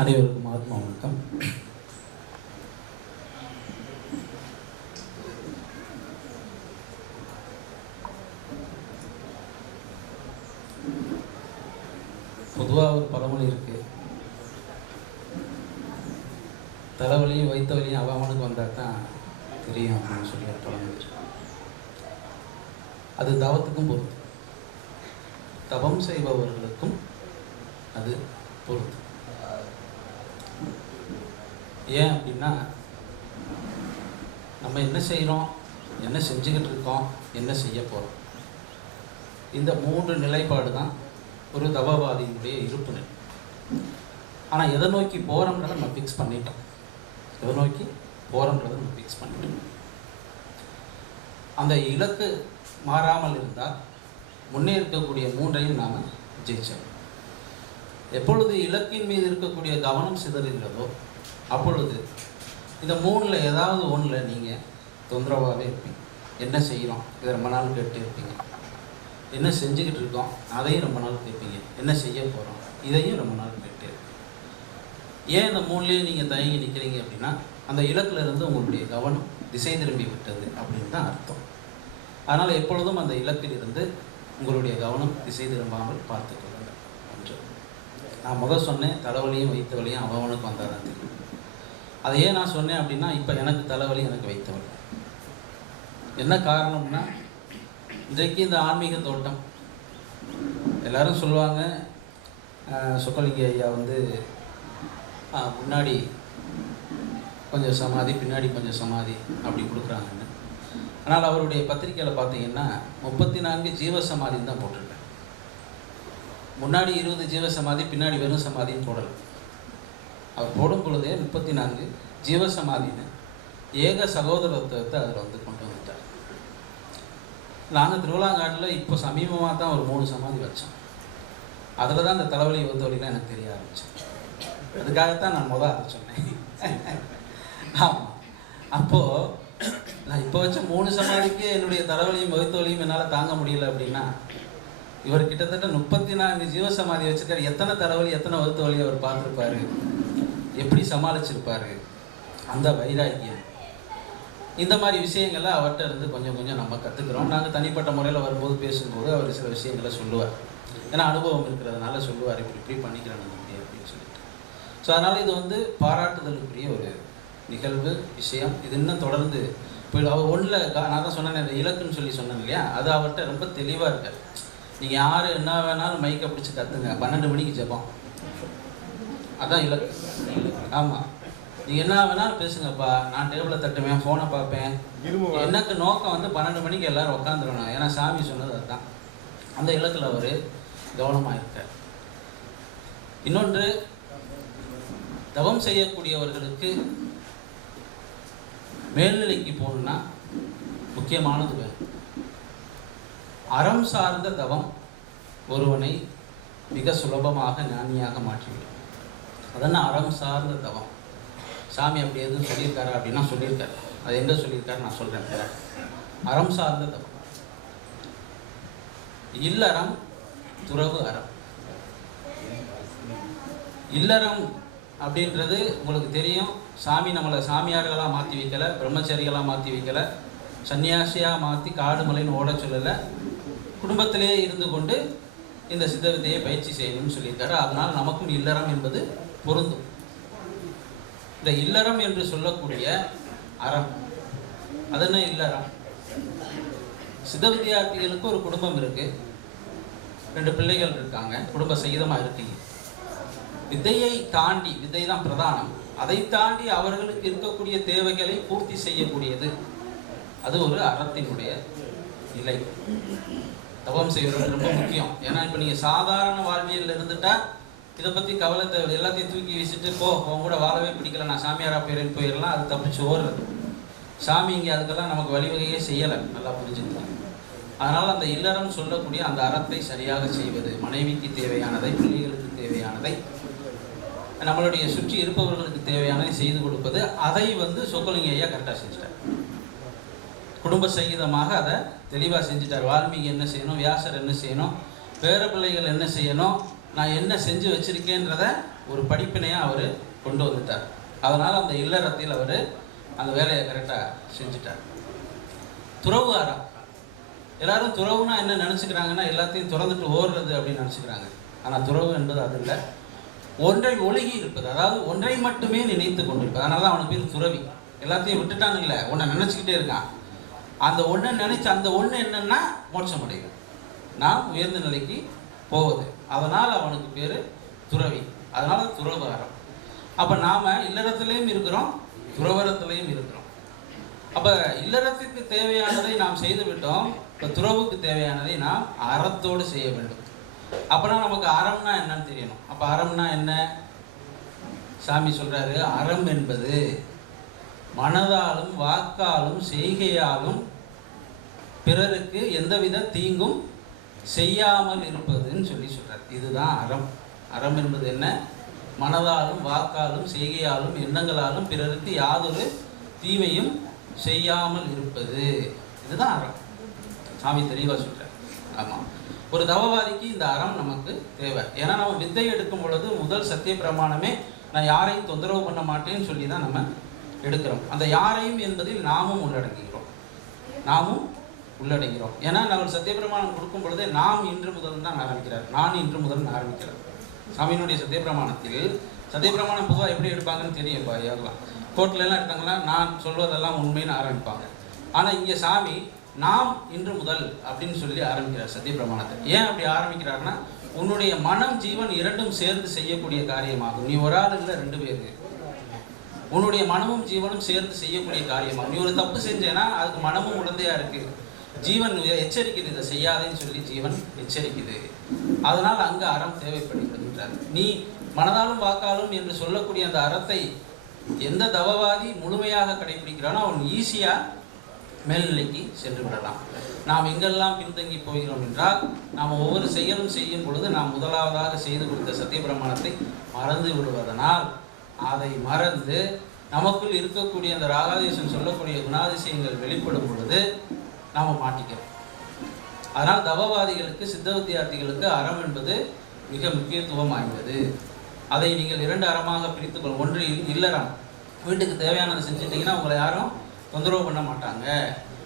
அனைவருக்கும் ஆத்மா வணக்கம். பொதுவாக ஒரு பழமொழி இருக்கு, தலைவலியும் வைத்த வலியும் அவனுக்கு வந்தால் தான் தெரியும் அப்படின்னு சொல்லி ஒரு பழமொழி. அது தவத்துக்கும் பொறுத்து, தவம் செய்பவர்களுக்கும் அது பொறுத்து. ஏன் அப்படின்னா, நம்ம என்ன செய்கிறோம், என்ன செஞ்சுக்கிட்டு இருக்கோம், என்ன செய்ய போகிறோம், இந்த 3 நிலைப்பாடு தான் ஒரு தவவாதியினுடைய இருப்பு நிலை. ஆனால் எதை நோக்கி போகிறோம்ன்றதை நம்ம ஃபிக்ஸ் பண்ணிட்டோம். எதை நோக்கி போகிறோம்ன்றதை நம்ம ஃபிக்ஸ் பண்ணிட்டோம். அந்த இலக்கு மாறாமல் இருந்தால் முன்னே இருக்கக்கூடிய 3ஐயும் நாம் ஜெயிச்சோம். எப்பொழுது இலக்கின் மீது இருக்கக்கூடிய கவனம் சிதறுகிறதோ அப்பொழுது இந்த 3ல் ஏதாவது ஒன்றில் நீங்கள் தொந்தரவாகவே இருப்பீங்க. என்ன செய்கிறோம், இதை ரொம்ப நாள் கேட்டு இருப்பீங்க. என்ன செஞ்சுக்கிட்டு இருக்கோம், அதையும் ரொம்ப நாள் கேட்பீங்க. என்ன செய்ய போகிறோம், இதையும் ரொம்ப நாள் கேட்டு இருப்பீங்க. ஏன் இந்த 3லேயே நீங்கள் தயங்கி நிற்கிறீங்க அப்படின்னா, அந்த இலக்கில் இருந்து உங்களுடைய கவனம் திசை திரும்பி விட்டது அப்படின்னு தான் அர்த்தம். அதனால் எப்பொழுதும் அந்த இலக்கில் இருந்து உங்களுடைய கவனம் திசை திரும்பாமல் பார்த்துக்கொள்ளுங்கள். ஒன்று, நான் முதல் சொன்னேன், தலைவலியும் வைத்த வலியும் அவனுக்கு வந்தால் தான் தெரியும். அதை ஏன் நான் சொன்னேன் அப்படின்னா, இப்போ எனக்கு தலைவலி, எனக்கு வைத்த வலி. என்ன காரணம்னா, இன்றைக்கு இந்த ஆன்மீக தோட்டம் எல்லோரும் சொல்லுவாங்க, சொக்கலிங்க ஐயா வந்து முன்னாடி கொஞ்சம் சமாதி, பின்னாடி கொஞ்சம் சமாதி அப்படி கொடுக்குறாங்கன்னு. ஆனால் அவருடைய பத்திரிக்கையில் பார்த்தீங்கன்னா 34 ஜீவ சமாதின்னு தான் போட்டிருக்கேன். முன்னாடி 20 ஜீவ சமாதி, பின்னாடி வெறும் சமாதின்னு போடலை. அவர் போடும் பொழுதே 34 ஜீவ சமாதின்னு ஏக சகோதரத்துவத்தை அதில் வந்து கொண்டு வந்துட்டார். நாங்கள் திருவிழாங்காட்டில் இப்போ சமீபமாக தான் ஒரு 3 சமாதி வச்சோம். அதில் தான் இந்த தலைவலி வைத்தவலிலாம் எனக்கு தெரிய ஆரம்பிச்சேன். அதுக்காகத்தான் நான் அதை சொன்னேன். ஆமாம், அப்போது நான் இப்போ வச்ச 3 சமாதிக்கு என்னுடைய தலைவலியும் வைத்தவலியும் என்னால் தாங்க முடியல அப்படின்னா, இவர் கிட்டத்தட்ட 34 ஜீவ சமாதி வச்சுருக்காரு. எத்தனை தலைவலி, எத்தனை வகுத்து வலி அவர் பார்த்துருப்பாரு, எப்படி சமாளிச்சிருப்பார். அந்த வைராக்கியம், இந்த மாதிரி விஷயங்களை அவர்கிட்ட இருந்து கொஞ்சம் கொஞ்சம் நம்ம கற்றுக்கிறோம். நாங்கள் தனிப்பட்ட முறையில் வரும்போது பேசும்போது அவர் சில விஷயங்களை சொல்லுவார். ஏன்னா அனுபவம் இருக்கிறதுனால சொல்லுவார், இப்படி பண்ணிக்கிறேன் அப்படின்னு சொல்லிட்டு. ஸோ அதனால் இது வந்து பாராட்டுதலுக்குரிய ஒரு நிகழ்வு, விஷயம். இது இன்னும் தொடர்ந்து இப்போ அவர் ஒன்றில் நான் தான் சொன்னேன், இந்த இலக்குன்னு சொல்லி சொன்னேன் இல்லையா, அது அவர்கிட்ட ரொம்ப தெளிவாக இருக்கார். நீங்கள் யார் என்ன வேணாலும் மைக்கை பிடிச்சி கற்றுங்க, 12 மணிக்கு ஜெபம், அதான் இலக்கு. ஆமாம், நீங்கள் என்ன வேணாலும் பேசுங்கப்பா, நான் டேபிளில் தட்டுவேன், ஃபோனை பார்ப்பேன். எனக்கு நோக்கம் வந்து 12 மணிக்கு எல்லோரும் உட்காந்துருவேன், ஏன்னா சாமி சொன்னது அதுதான். அந்த இலக்கில் அவர் கவனமாக இருக்கார். இன்னொன்று, தவம் செய்யக்கூடியவர்களுக்கு மேல்நிலைக்கு போகணுன்னா முக்கியமானது வேணும். அறம் சார்ந்த தவம் ஒருவனை மிக சுலபமாக ஞானியாக மாற்றிவிடும். அதென்ன அறம் சார்ந்த தவம்? சாமி அப்படி எதுவும் சொல்லியிருக்காரா அப்படின்னா சொல்லியிருக்காரு. அது எங்கே சொல்லியிருக்காரு நான் சொல்கிறேன். அறம் சார்ந்த தவம், இல்லறம், துறவு அறம். இல்லறம் அப்படின்றது உங்களுக்கு தெரியும், சாமி நம்மளை சாமியார்களாக மாற்றி வைக்கலை, பிரம்மச்சாரிகளாக மாற்றி வைக்கலை, சன்னியாசியாக மாற்றி காடு மலைன்னு ஓட சொல்லலை. குடும்பத்திலே இருந்து கொண்டு இந்த சித்த வித்தையை பயிற்சி செய்யணும்னு சொல்லியிருக்காரு. அதனால் நமக்கும் இல்லறம் என்பது பொருந்தும். இந்த இல்லறம் என்று சொல்லக்கூடிய அறம், அது என்ன இல்லறம்? சித்த வித்தியார்த்திகளுக்கு ஒரு குடும்பம் இருக்குது, 2 பிள்ளைகள் இருக்காங்க, குடும்ப சகிதமாக இருக்கீங்க. வித்தையை தாண்டி, வித்தை தான் பிரதானம், அதை தாண்டி அவர்களுக்கு இருக்கக்கூடிய தேவைகளை பூர்த்தி செய்யக்கூடியது, அது ஒரு அறத்தினுடைய நிலை. தவம் செய்வது ரொம்ப முக்கியம். ஏன்னா இப்போ நீங்கள் சாதாரண வாழ்வியல் இருந்துட்டால் இதை பற்றி கவலை தேவை, எல்லாத்தையும் தூக்கி வீசிட்டு உன் கூட வாழவே பிடிக்கல, நான் சாமியாராக போயிடலாம், அது தப்பிச்சு ஓடுறது. சாமி இங்கே அதுக்கெல்லாம் நமக்கு வழிவகையே செய்யலை, நல்லா புரிஞ்சுக்கலாம். அதனால் அந்த இல்லறம் சொல்லக்கூடிய அந்த அறத்தை சரியாக செய்வது, மனைவிக்கு தேவையானதை, பிள்ளைகளுக்கு தேவையானதை, நம்மளுடைய சுற்றி இருப்பவர்களுக்கு தேவையானதை செய்து கொடுப்பது, அதை வந்து சொக்கலிங்க ஐயா கரெக்டாக செஞ்சுட்டார். குடும்ப சங்கீதமாக அதை தெளிவாக செஞ்சுட்டார். வால்மீகி என்ன செய்யணும், வியாசர் என்ன செய்யணும், பேர பிள்ளைகள் என்ன செய்யணும், நான் என்ன செஞ்சு வச்சுருக்கேன்றதை ஒரு படிப்பினையாக அவர் கொண்டு வந்துட்டார். அதனால் அந்த இல்லறத்தில் அவர் அந்த வேலையை கரெக்டாக செஞ்சுட்டார். துறவு அறம். எல்லாரும் துறவுனா என்ன நினச்சிக்கிறாங்கன்னா எல்லாத்தையும் துறந்துட்டு ஓடுறது அப்படின்னு நினச்சிக்கிறாங்க. ஆனால் துறவு என்பது அது இல்லை. ஒன்றை ஒழுகி இருப்பது, அதாவது ஒன்றை மட்டுமே நினைத்து கொண்டிருப்பது. அதனால தான் அவனுக்கு பேர் துறவி. எல்லாத்தையும் விட்டுட்டான்னு இல்லை, ஒன்றை நினச்சிக்கிட்டே இருக்கான். அந்த ஒன்றை நினைச்சு அந்த ஒன்று என்னன்னா மோட்சம் அடையும், நாம் உயர்ந்த நிலைக்கு போவது. அதனால் அவனுக்கு பேர் துறவி. அதனால துறவு அறம். அப்போ நாம் இல்லறத்திலையும் இருக்கிறோம், துறவரத்திலையும் இருக்கிறோம். அப்போ இல்லறத்துக்கு தேவையானதை நாம் செய்து விட்டோம். இப்போ துறவுக்கு தேவையானதை நாம் அறத்தோடு செய்ய வேண்டும். அப்போனா நமக்கு அறம்னா என்னன்னு தெரியணும். அப்போ அறம்னா என்ன? சாமி சொல்றாரு, அறம் என்பது மனதாலும் வாக்காலும் செய்கையாலும் பிறருக்கு எந்தவித தீங்கும் செய்யாமல் இருப்பதுன்னு சொல்றார். இதுதான் அறம். அறம் என்பது என்ன? மனதாலும் வாக்காலும் செய்கையாலும் எண்ணங்களாலும் பிறருக்கு யாதொரு தீமையும் செய்யாமல் இருப்பது. இதுதான் அறம். சாமி தெளிவாக சொல்றார். ஆமாம், ஒரு தவவாதிக்கு இந்த அறம் நமக்கு தேவை. ஏன்னா நம்ம வித்தை எடுக்கும் பொழுது முதல் சத்திய பிரமாணமே நான் யாரையும் தொந்தரவு பண்ண மாட்டேன்னு சொல்லி தான் நம்ம எடுக்கிறோம். அந்த யாரையும் என்பதில் நாமும் உள்ளடங்கிறோம். ஏன்னா நம்ம சத்திய பிரமாணம் கொடுக்கும் பொழுதே நாம் இன்று முதல் தான் ஆரம்பிக்கிறார். நான் இன்று முதல் ஆரம்பிக்கிறார். சாமியினுடைய சத்திய பிரமாணத்தில் சத்திய பிரமாணம் பொதுவாக எப்படி எடுப்பாங்கன்னு தெரியும். யாரெல்லாம் கோர்ட்லாம் எடுத்தாங்கன்னா நான் சொல்வதெல்லாம் உண்மைன்னு ஆரம்பிப்பாங்க. ஆனால் இங்கே சாமி நாம் இன்று முதல் அப்படின்னு சொல்லி ஆரம்பிக்கிறார் சத்திய பிரமாணத்தை. ஏன் அப்படி ஆரம்பிக்கிறாருன்னா, உன்னுடைய மனம் ஜீவன் இரண்டும் சேர்ந்து செய்யக்கூடிய காரியமாகும். நீ ஒரு ஆள் இல்லை, 2 பேர். உன்னுடைய மனமும் ஜீவனும் சேர்ந்து செய்யக்கூடிய காரியமாகும். நீ ஒரு தப்பு செஞ்சேன்னா அதுக்கு மனமும் உடந்தையா இருக்கு. ஜீவன் எச்சரிக்குது, இதை செய்யாதேன்னு சொல்லி ஜீவன் எச்சரிக்குது. அதனால் அங்கு அறம் தேவைப்படுகின்றார். நீ மனதாலும் வாக்காலும் என்று சொல்லக்கூடிய அந்த அறத்தை எந்த தவவாதி முழுமையாக கடைபிடிக்கிறானோ அவன் ஈஸியா மேல்நிலைக்கு சென்று விடலாம். நாம் எங்கெல்லாம் பின்தங்கி போகிறோம் என்றால், நாம் ஒவ்வொரு செயலும் செய்யும் பொழுது நாம் முதலாவதாக செய்து கொடுத்த சத்திய பிரமாணத்தை மறந்து விடுவதனால், அதை மறந்து நமக்குள் இருக்கக்கூடிய அந்த ராகாதேசன் சொல்லக்கூடிய குணாதிசயங்கள் வெளிப்படும் பொழுது நாம் மாட்டிக்கிறோம். அதனால் தவவாதிகளுக்கு, சித்த வித்தியார்த்திகளுக்கு அறம் என்பது மிக முக்கியத்துவம் வாய்ந்தது. அதை நீங்கள் 2 அறமாக பிரித்துக்கொள்ளும். ஒன்று இல்லறம். வீட்டுக்கு தேவையானதை செஞ்சுட்டிங்கன்னா உங்களை யாரும் தொந்தரவு பண்ண மாட்டாங்க.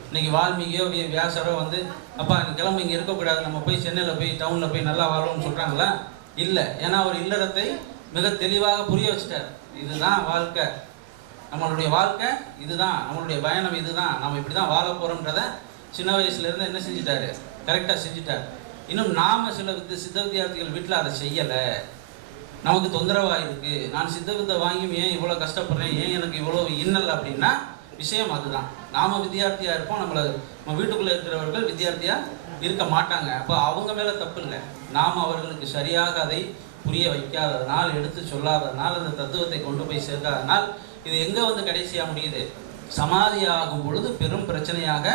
இன்னைக்கு வால்மீகியோ வியாசரோ வந்து அப்பா நீ கிளம்பி இங்கே இருக்கக்கூடாது, நம்ம போய் சென்னையில் போய் டவுனில் போய் நல்லா வாழணும்னு சொல்கிறாங்களா? இல்லை. ஏன்னா அவர் இல்லறத்தை மிக தெளிவாக புரிய வச்சுட்டார். இதுதான் வாழ்க்கை, நம்மளுடைய வாழ்க்கை இதுதான், நம்மளுடைய பயணம் இதுதான், நம்ம இப்படி தான் வாழ போகிறோம்ன்றத சின்ன வயசுலேருந்து என்ன செஞ்சுட்டாரு? கரெக்டாக செஞ்சுட்டார். இன்னும் நாம் சில சித்த வித்தியார்த்திகள் வீட்டில் அதை செய்யலை, நமக்கு தொந்தரவாக இருக்குது. நான் சித்த வித்தை வாங்கியும் ஏன் இவ்வளோ கஷ்டப்படுறேன், ஏன் எனக்கு இவ்வளோ இன்னல் அப்படின்னா விஷயம் அதுதான். நாம் வித்தியார்த்தியாக இருப்போம், நம்ம வீட்டுக்குள்ளே இருக்கிறவர்கள் வித்தியார்த்தியாக இருக்க மாட்டாங்க. அப்போ அவங்க மேலே தப்பு இல்லை. நாம் அவர்களுக்கு சரியாக அதை புரிய வைக்காததனால், எடுத்து சொல்லாததனால், அந்த தத்துவத்தை கொண்டு போய் சேர்க்காதனால் இது எங்கே வந்து கடைசியாக முடியுது? சமாதி ஆகும் பொழுது பெரும் பிரச்சனையாக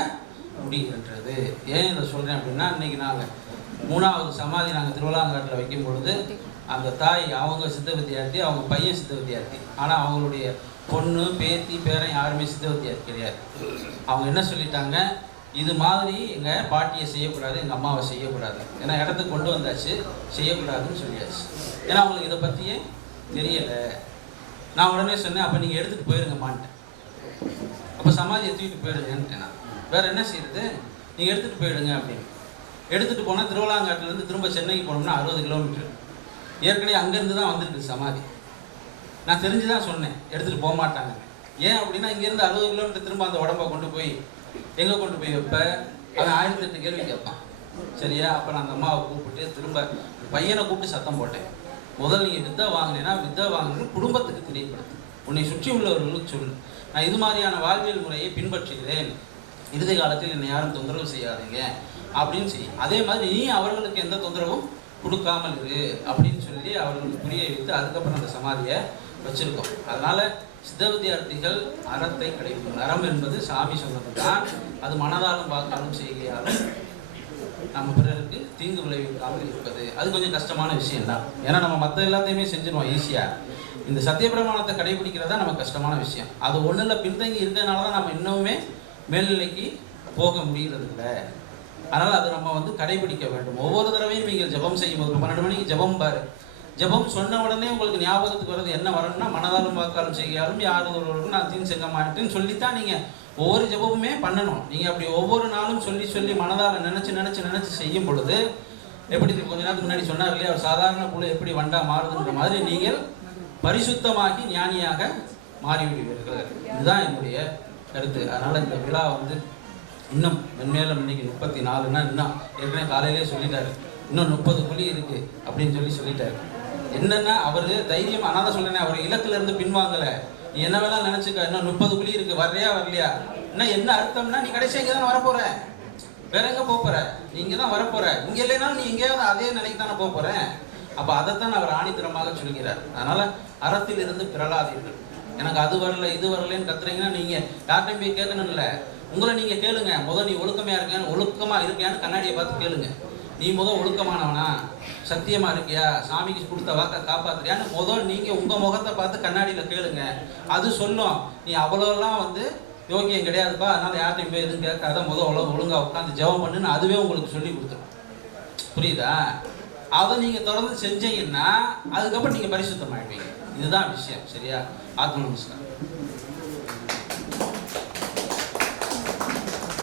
முடிகின்றது. ஏன் இதை சொல்கிறேன் அப்படின்னா, இன்றைக்கி நாங்கள் 3வது சமாதி நாங்கள் திருவிழாங்காட்டில் வைக்கும் பொழுது அந்த தாய் அவங்க சித்த வித்தியார்த்தி, அவங்க பையன் சித்த வித்தியார்த்தி. ஆனால் அவங்களுடைய பொண்ணு, பேத்தி, பேரன் யாருமே சித்த வித்தியார்த்தி கிடையாது. அவங்க என்ன சொல்லிட்டாங்க, இது மாதிரி எங்கள் பாட்டியை செய்யக்கூடாது, எங்கள் அம்மாவை செய்யக்கூடாது. ஏன்னா இடத்துக்கு கொண்டு வந்தாச்சு, செய்யக்கூடாதுன்னு சொல்லியாச்சு. ஏன்னா அவங்களுக்கு இதை பற்றியே தெரியலை. நான் உடனே சொன்னேன், அப்போ நீங்கள் எடுத்துகிட்டு போயிருங்கம்மான்ட்டேன். அப்போ சமாதியை தூக்கிட்டு போயிடுங்கன்ட்டேன். நான் வேறு என்ன செய்யுது, நீங்கள் எடுத்துகிட்டு போயிடுங்க அப்படின்னு. எடுத்துகிட்டு போனால் திருவிழாங்காட்டிலேருந்து திரும்ப சென்னைக்கு போனோம்னா 60 கிலோமீட்டர். ஏற்கனவே அங்கேருந்து தான் வந்துருக்கு சமாதி. நான் தெரிஞ்சு தான் சொன்னேன் எடுத்துகிட்டு போக மாட்டாங்க. ஏன் அப்படின்னா, இங்கேருந்து 60 கிலோமீட்டர் திரும்ப அந்த உடம்பை கொண்டு போய் எங்கே கொண்டு போய் வைப்ப? அவன் 1008 கேள்வி கேட்பான். சரியா? அப்போ நான் அந்த அம்மாவை கூப்பிட்டு திரும்ப பையனை கூப்பிட்டு சத்தம் போட்டேன். முதல் நீங்கள் வித்தை வாங்கினேன்னா வித்தை வாங்கினு குடும்பத்துக்கு தெரியப்படுத்து, உன்னை சுற்றி உள்ளவர்களுக்கு சொல்லு, நான் இது மாதிரியான வாழ்வியல் முறையை பின்பற்றுகிறேன், இறுதி காலத்தில் என்னை யாரும் தொந்தரவு செய்யாதீங்க அப்படின்னு செய்யும். அதே மாதிரி நீ அவர்களுக்கு எந்த தொந்தரவும் கொடுக்காமல் இரு அப்படின்னு சொல்லி அவர்களுக்கு புரிய வைத்து அதுக்கப்புறம் அந்த சமாதியை வச்சுருக்கோம். அதனால் சித்த வித்தியார்த்திகள் அறத்தை கடைபிடிக்கும். அறம் என்பது சாமி சொன்னது தான். அது மனதாலும் வாக்காலும் செய்கையாலும் நம்ம பிறருக்கு தீங்கு விளைவிக்காமல் இருப்பது. அது கொஞ்சம் கஷ்டமான விஷயம்தான். ஏன்னா நம்ம மற்ற எல்லாத்தையுமே செஞ்சிருவோம் ஈஸியாக. இந்த சத்திய பிரமாணத்தை கடைபிடிக்கிறதா நம்ம கஷ்டமான விஷயம். அது ஒன்றில் பின்தங்கி இருக்கிறதுனால தான் நம்ம இன்னுமே மேல்நிலைக்கு போக முடிகிறது இல்லை. அதனால் அதை நம்ம வந்து கடைபிடிக்க வேண்டும். ஒவ்வொரு தடவையும் நீங்கள் ஜபம் செய்யும்போது 12 மணிக்கு ஜபம் பாரு, ஜெபம் சொன்ன உடனே உங்களுக்கு ஞாபகத்துக்கு வர்றது என்ன வரணும்னா, மனதாலும் வாக்காலும் செய்யாலும் யாரும் ஒருவருக்கும் நான் தீன் செய்ய மாட்டேன்னு சொல்லித்தான் நீங்கள் ஒவ்வொரு ஜெபமுமே பண்ணணும். நீங்கள் அப்படி ஒவ்வொரு நாளும் சொல்லி சொல்லி மனதால் நினச்சி செய்யும் பொழுது எப்படி கொஞ்ச நேரத்துக்கு முன்னாடி சொன்னார் இல்லையா, ஒரு சாதாரண புழு எப்படி வண்டா மாறுதுன்ற மாதிரி நீங்கள் பரிசுத்தமாகி ஞானியாக மாறிவிடுவீர்கள். இதுதான் என்னுடைய கருத்து. அதனால் இந்த விழா வந்து இன்னும் மென்மேலும் இன்னைக்கு 34ன்னா இன்னும் ஏற்கனவே காலையிலே சொல்லிட்டாரு, இன்னும் 30 குழி இருக்குது அப்படின்னு சொல்லிட்டாரு. என்னென்னா அவர் தைரியம், ஆனால் தான் சொல்கிறேன், அவர் இலக்கிலேருந்து பின்வாங்கலை. நீ என்ன வேணாலும் நினச்சிக்க, இன்னும் 30 குழி இருக்குது, வரலையா வரலையா, இன்னும் என்ன அர்த்தம்னா நீ கடைசி இங்கே தானே வரப்போகிற, வேற எங்கே போகிற, நீ இங்கே தான் வரப்போகிற, இங்கே இல்லைனாலும் நீ எங்கேயாவது அதே நிலைக்கு தானே போகிறேன். அப்போ அதைத்தான் அவர் ஆணித்தரமாக சொல்கிறார். அதனால் அறத்தில் இருந்து பிறலாதீர்கள். எனக்கு அது வரல இது வரலன்னு கத்துறீங்கன்னா நீங்கள் யார்ட்டையும் போய் கேட்கணும் இல்லை, உங்களை நீங்கள் கேளுங்க. நீ ஒழுக்கமாக இருக்கியான்னு கண்ணாடியை பார்த்து கேளுங்க. நீ ஒழுக்கமானவனா, சத்தியமாக இருக்கியா, சாமிக்கு கொடுத்த வாக்கை காப்பாற்றுறியான்னு நீங்கள் உங்கள் முகத்தை பார்த்து கண்ணாடியில் கேளுங்க. அது சொல்லும் நீ அவ்வளோலாம் யோகியம் கிடையாதுப்பா, அதனால் யார்ட்டையும் போய் எதுவும் கேட்காத, ஒழுங்காக உட்காந்து ஜெபம் பண்ணுன்னு அதுவே உங்களுக்கு சொல்லி கொடுத்துரும். புரியுதா? அதை நீங்கள் தொடர்ந்து செஞ்சீங்கன்னா அதுக்கப்புறம் நீங்கள் பரிசுத்தமாயிடுவீங்க. இதுதான் விஷயம். சரியா? ஆத்ம நமஸ்காரம்.